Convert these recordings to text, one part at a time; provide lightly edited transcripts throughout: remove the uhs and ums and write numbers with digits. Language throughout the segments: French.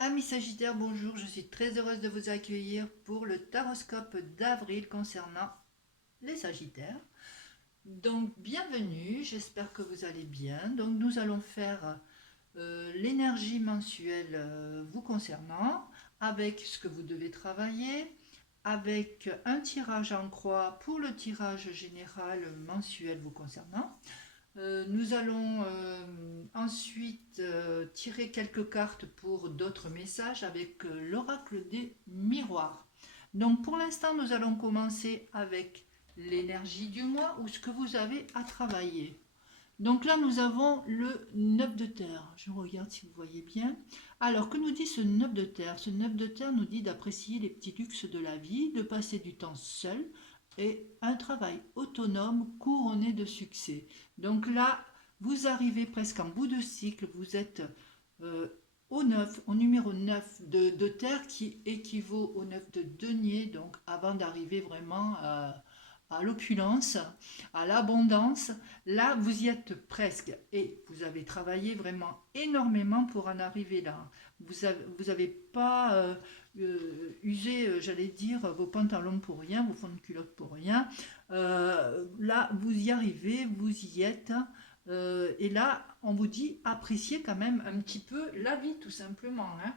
Amis Sagittaires, bonjour, je suis très heureuse de vous accueillir pour le taroscope d'avril concernant les Sagittaires. Donc bienvenue, j'espère que vous allez bien. Donc nous allons faire l'énergie mensuelle vous concernant, avec ce que vous devez travailler, avec un tirage en croix pour le tirage général mensuel vous concernant. Nous allons ensuite tirer quelques cartes pour d'autres messages avec l'oracle des miroirs. Donc pour l'instant, nous allons commencer avec l'énergie du mois ou ce que vous avez à travailler. Donc là, nous avons le 9 de terre. Je regarde si vous voyez bien. Alors, que nous dit ce 9 de terre? Ce 9 de terre nous dit d'apprécier les petits luxes de la vie, de passer du temps seul et un travail autonome couronné de succès. Donc là, vous arrivez presque en bout de cycle. Vous êtes euh, au 9, au numéro 9 de terre qui équivaut au 9 de denier. Donc avant d'arriver vraiment à l'opulence, à l'abondance. Là, vous y êtes presque et vous avez travaillé vraiment énormément pour en arriver là. Vous avez pas usé, j'allais dire, vos pantalons pour rien, vos fonds de culotte pour rien. Là, vous y arrivez, vous y êtes. Et là, on vous dit appréciez quand même un petit peu la vie, tout simplement. Hein.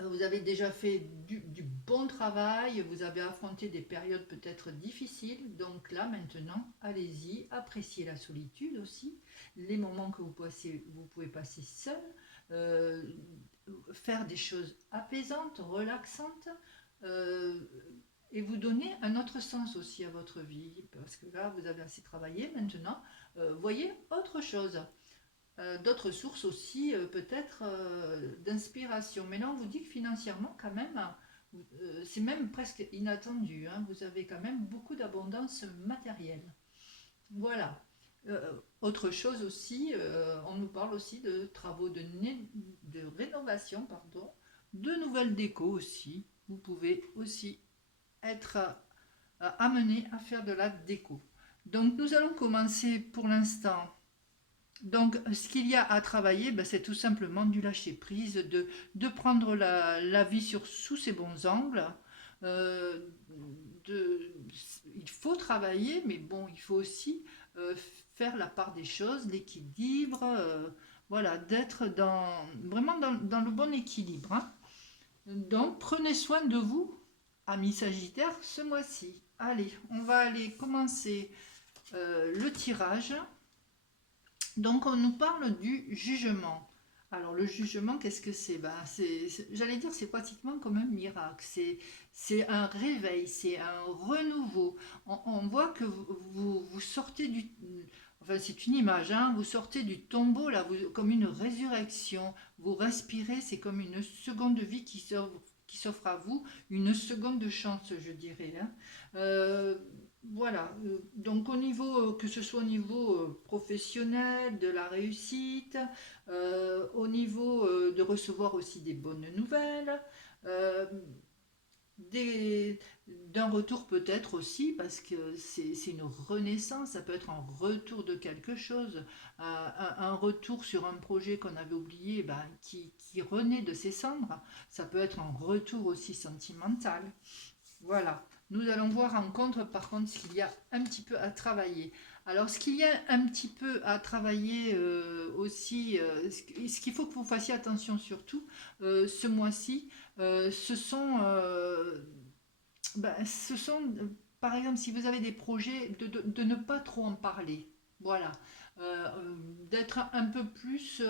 Vous avez déjà fait du bon travail, vous avez affronté des périodes peut-être difficiles, donc là maintenant, allez-y, appréciez la solitude aussi, les moments que vous pouvez passer seul, euh, faire des choses apaisantes, relaxantes, euh, et vous donner un autre sens aussi à votre vie, parce que là, vous avez assez travaillé maintenant, voyez autre chose. D'autres sources aussi peut-être d'inspiration. Mais là, on vous dit que financièrement, quand même, c'est même presque inattendu. Hein. Vous avez quand même beaucoup d'abondance matérielle. Voilà. Autre chose aussi, on nous parle aussi de travaux de rénovation, pardon, de nouvelles décos aussi. Vous pouvez aussi être amené à faire de la déco. Donc nous allons commencer pour l'instant donc, ce qu'il y a à travailler, ben, c'est tout simplement du lâcher prise, de prendre la vie sous ses bons angles. Euh, de, il faut travailler, mais bon, il faut aussi euh, faire la part des choses, l'équilibre, voilà, d'être vraiment dans le bon équilibre. Hein. Donc, prenez soin de vous, amis Sagittaire, ce mois-ci. Allez, on va aller commencer le tirage. Donc on nous parle du jugement. Alors le jugement, qu'est-ce que c'est? Ben, j'allais dire, c'est pratiquement comme un miracle. C'est un réveil, c'est un renouveau. On voit que vous sortez du... Enfin, c'est une image, hein, vous sortez du tombeau, là, comme une résurrection. Vous respirez, c'est comme une seconde vie qui s'offre à vous, une seconde chance, je dirais. Hein. Voilà, donc au niveau, que ce soit au niveau professionnel, de la réussite, au niveau de recevoir aussi des bonnes nouvelles, euh, des- d'un retour peut-être aussi, parce que c'est une renaissance, ça peut être un retour de quelque chose, un retour sur un projet qu'on avait oublié, ben, qui renaît de ses cendres, ça peut être un retour aussi sentimental. Voilà. Nous allons voir en contre, par contre, ce qu'il y a un petit peu à travailler. Alors, ce qu'il y a un petit peu à travailler aussi, ce qu'il faut que vous fassiez attention surtout ce mois-ci, ce sont, ce sont, par exemple, si vous avez des projets, de ne pas trop en parler. Voilà. D'être un peu plus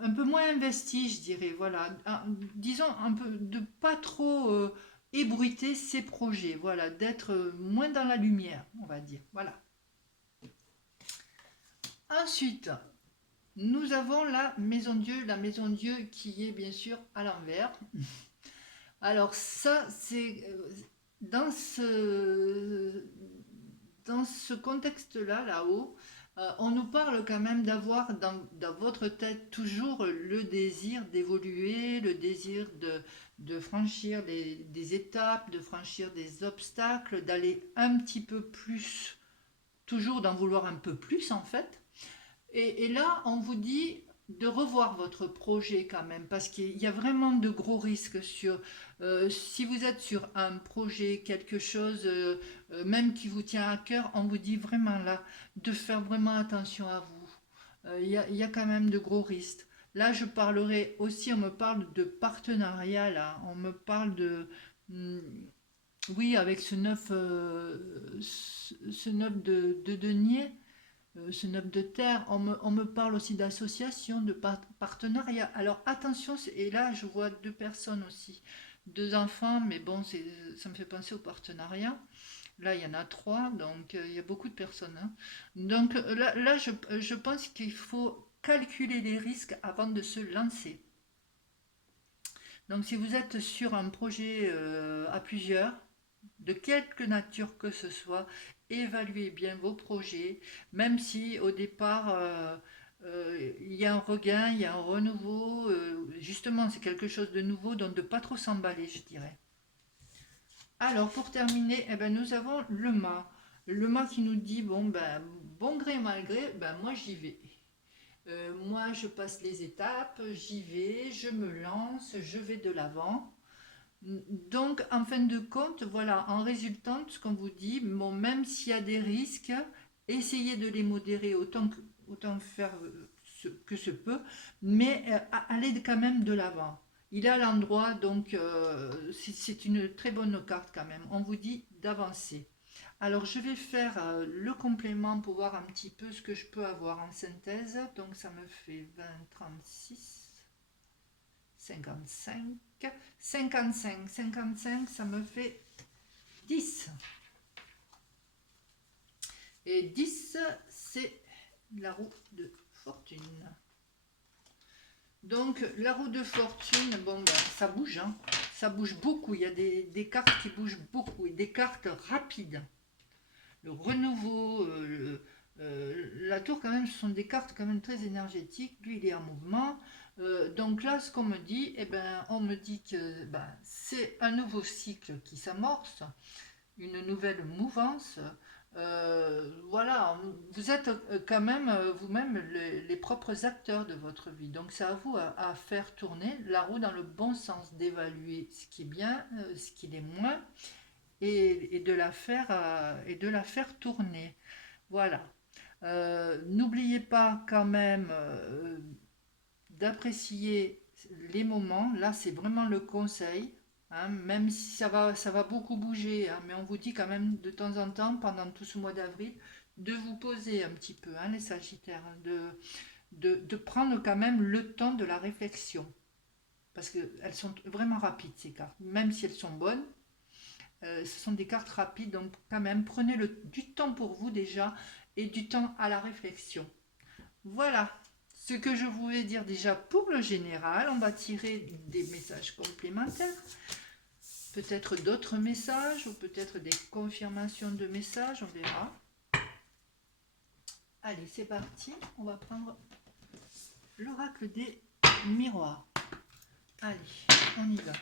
un peu moins investi, je dirais, voilà. Disons un peu de pas trop ébruiter ses projets, voilà, d'être moins dans la lumière, on va dire, voilà. Ensuite, nous avons la maison Dieu qui est bien sûr à l'envers. Alors ça, c'est dans ce dans ce contexte-là, là-haut, on nous parle quand même d'avoir dans votre tête toujours le désir d'évoluer, le désir de franchir des étapes, de franchir des obstacles, d'aller un petit peu plus, toujours d'en vouloir un peu plus en fait. Et là, on vous dit, de revoir votre projet quand même, parce qu'il y a vraiment de gros risques sur, si vous êtes sur un projet, quelque chose, même qui vous tient à cœur, on vous dit vraiment là de faire vraiment attention à vous. Il y a quand même de gros risques. Là, je parlerai aussi, on me parle de partenariat, là, on me parle de... hmm, oui, avec ce 9 de denier, ce noble de terre, on me parle aussi d'association, de partenariat. Alors attention, et là je vois deux personnes aussi, deux enfants, mais bon, ça me fait penser au partenariat. Là, il y en a trois, donc il y a beaucoup de personnes, hein. Donc là je pense qu'il faut calculer les risques avant de se lancer. Donc si vous êtes sur un projet à plusieurs, de quelque nature que ce soit, évaluez bien vos projets, même si au départ il y a un regain, il y a un renouveau, justement c'est quelque chose de nouveau, donc de pas trop s'emballer, je dirais. Alors pour terminer, eh ben, nous avons le mât. Le mât qui nous dit, bon ben, bon gré mal gré, ben moi j'y vais. Moi je passe les étapes, j'y vais, je me lance, je vais de l'avant. Donc, en fin de compte, voilà, en résultant, ce qu'on vous dit, bon, même s'il y a des risques, essayez de les modérer autant faire que se peut, mais allez quand même de l'avant. Il est à l'endroit, donc c'est une très bonne carte quand même. On vous dit d'avancer. Alors, je vais faire le complément pour voir un petit peu ce que je peux avoir en synthèse. Donc, ça me fait 20, 36. 55, 55, ça me fait 10. Et 10, c'est la roue de fortune. Donc, la roue de fortune, bon, ben, ça bouge, hein. Ça bouge beaucoup. Il y a des cartes qui bougent beaucoup et des cartes rapides. Le renouveau, la tour, quand même, ce sont des cartes quand même très énergétiques. Lui, il est en mouvement. Donc là, ce qu'on me dit, eh ben, on me dit que ben, c'est un nouveau cycle qui s'amorce, une nouvelle mouvance. Voilà, vous êtes quand même vous-même les propres acteurs de votre vie. Donc c'est à vous à faire tourner la roue dans le bon sens, d'évaluer ce qui est bien, ce qui est moins, et de la faire tourner. Voilà. N'oubliez pas quand même d'apprécier les moments. Là, c'est vraiment le conseil, hein, même si ça va beaucoup bouger, hein, mais on vous dit quand même de temps en temps, pendant tout ce mois d'avril, de vous poser un petit peu, hein, les Sagittaires, hein, de prendre quand même le temps de la réflexion. Parce qu'elles sont vraiment rapides, ces cartes. Même si elles sont bonnes, ce sont des cartes rapides, donc quand même, prenez du temps pour vous déjà et du temps à la réflexion. Voilà ce que je voulais dire déjà pour le général. On va tirer des messages complémentaires, peut-être d'autres messages ou peut-être des confirmations de messages, on verra. Allez, c'est parti, on va prendre l'oracle des miroirs. Allez, on y va.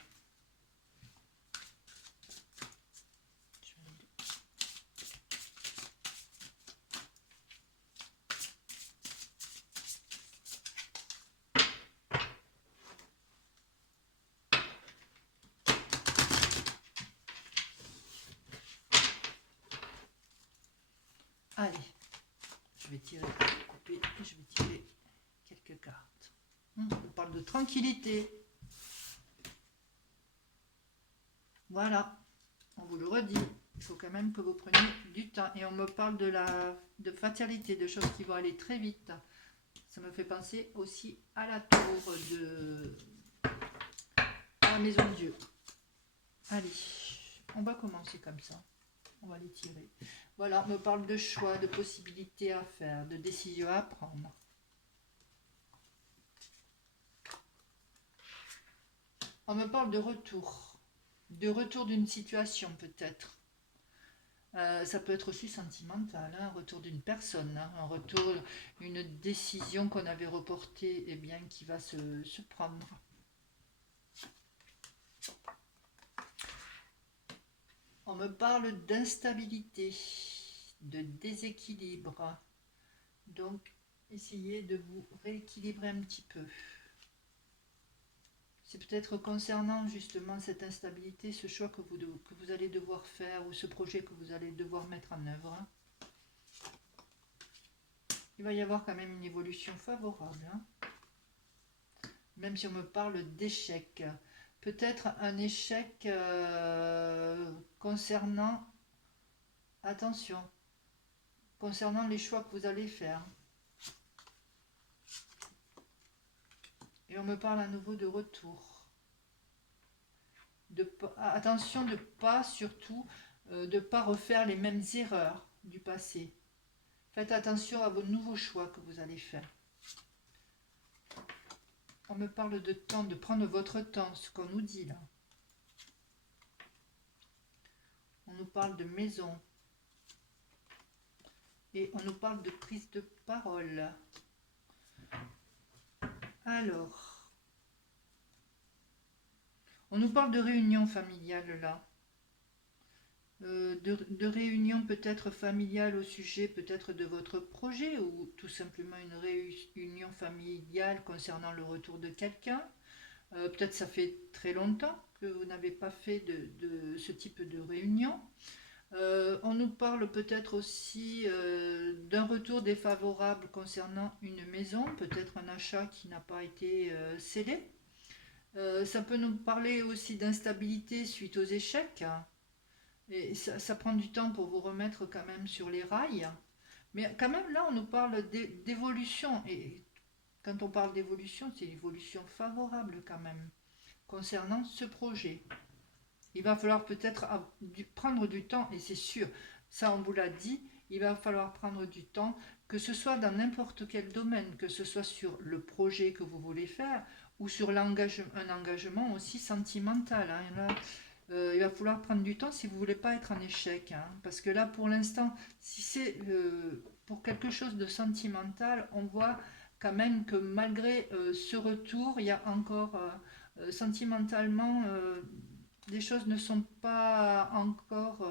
Allez, je vais tirer, couper et je vais tirer quelques cartes. On parle de tranquillité. Voilà, on vous le redit. Il faut quand même que vous preniez du temps. Et on me parle de fatalité, de choses qui vont aller très vite. Ça me fait penser aussi à la tour à la maison de Dieu. Allez, on va commencer comme ça. On va les tirer. Voilà, on me parle de choix, de possibilités à faire, de décisions à prendre. On me parle de retour d'une situation peut-être. Ça peut être aussi sentimental, hein, un retour d'une personne, hein, un retour, une décision qu'on avait reportée, et bien qui va se prendre. On me parle d'instabilité, de déséquilibre. Donc, essayez de vous rééquilibrer un petit peu. C'est peut-être concernant justement cette instabilité, ce choix que vous allez devoir faire ou ce projet que vous allez devoir mettre en œuvre. Il va y avoir quand même une évolution favorable. Même si on me parle d'échec. Peut-être un échec concernant, attention, concernant les choix que vous allez faire. Et on me parle à nouveau de retour. Attention de pas surtout de pas refaire les mêmes erreurs du passé. Faites attention à vos nouveaux choix que vous allez faire. On me parle de temps, de prendre votre temps, ce qu'on nous dit là. On nous parle de maison. Et on nous parle de prise de parole. Alors, on nous parle de réunion familiale là. De réunion peut-être familiale au sujet peut-être de votre projet ou tout simplement une réunion familiale concernant le retour de quelqu'un. Peut-être ça fait très longtemps que vous n'avez pas fait de ce type de réunion. On nous parle peut-être aussi d'un retour défavorable concernant une maison, peut-être un achat qui n'a pas été scellé. Ça peut nous parler aussi d'instabilité suite aux échecs. Et ça prend du temps pour vous remettre quand même sur les rails. Mais quand même, là, on nous parle d'évolution. Et quand on parle d'évolution, c'est une évolution favorable quand même, concernant ce projet. Il va falloir peut-être prendre du temps, et c'est sûr, ça on vous l'a dit, il va falloir prendre du temps, que ce soit dans n'importe quel domaine, que ce soit sur le projet que vous voulez faire, ou sur un engagement aussi sentimental. Là, il va falloir prendre du temps si vous ne voulez pas être en échec. Parce que là, pour l'instant, si c'est pour quelque chose de sentimental, on voit quand même que malgré ce retour, il y a encore sentimentalement, les choses ne sont pas encore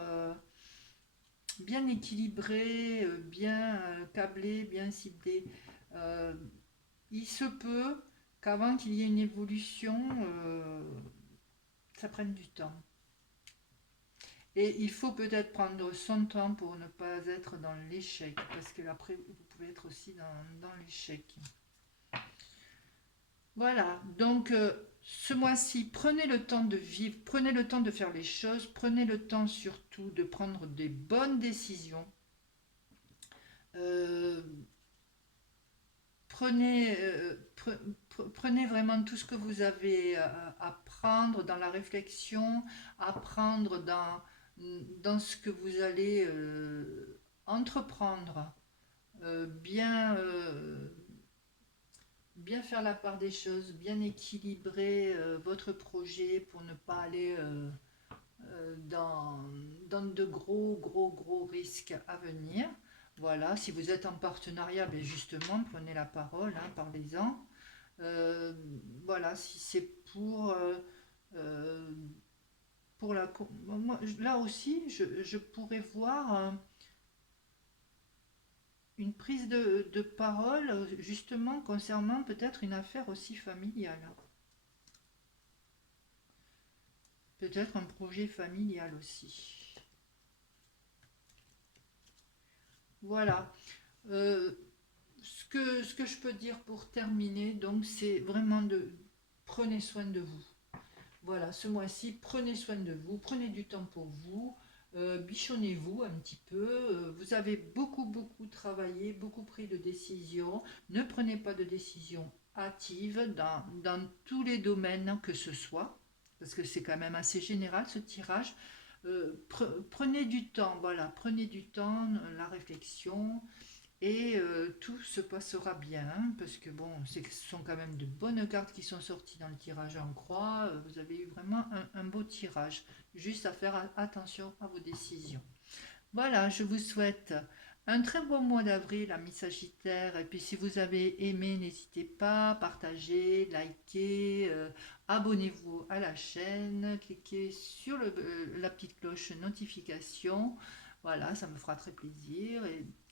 bien équilibrées, bien câblées, bien ciblées. Euh, il se peut qu'avant qu'il y ait une évolution, ça prenne du temps. Et il faut peut-être prendre son temps pour ne pas être dans l'échec, parce que après, vous pouvez être aussi dans l'échec. Voilà, donc ce mois-ci, prenez le temps de vivre, prenez le temps de faire les choses, prenez le temps surtout de prendre des bonnes décisions. Euh, prenez vraiment tout ce que vous avez à prendre dans la réflexion, à prendre dans ce que vous allez entreprendre. Bien, bien faire la part des choses, bien équilibrer votre projet pour ne pas aller dans de gros risques à venir. Voilà, si vous êtes en partenariat, ben justement, prenez la parole, parlez-en. Euh, voilà, si c'est euh, pour la... Moi, là aussi, je pourrais voir une prise de parole justement concernant peut-être une affaire aussi familiale. Peut-être un projet familial aussi. Voilà. Euh, ce que je peux dire pour terminer, donc, c'est vraiment de prenez soin de vous. Voilà, ce mois-ci, prenez soin de vous, prenez du temps pour vous, bichonnez-vous un petit peu. Vous avez beaucoup travaillé, beaucoup pris de décisions. Ne prenez pas de décisions hâtives dans tous les domaines que ce soit, parce que c'est quand même assez général ce tirage. Prenez du temps, voilà, prenez du temps, la réflexion, et tout se passera bien, parce que bon, ce sont quand même de bonnes cartes qui sont sorties dans le tirage en croix. Vous avez eu vraiment un beau tirage. Juste à faire attention à vos décisions. Voilà, je vous souhaite un très bon mois d'avril, amis Sagittaire. Et puis si vous avez aimé, n'hésitez pas à partager, liker, abonnez-vous à la chaîne, cliquez sur la petite cloche notification. Voilà, ça me fera très plaisir.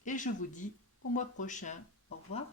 Et je vous dis au mois prochain. Au revoir.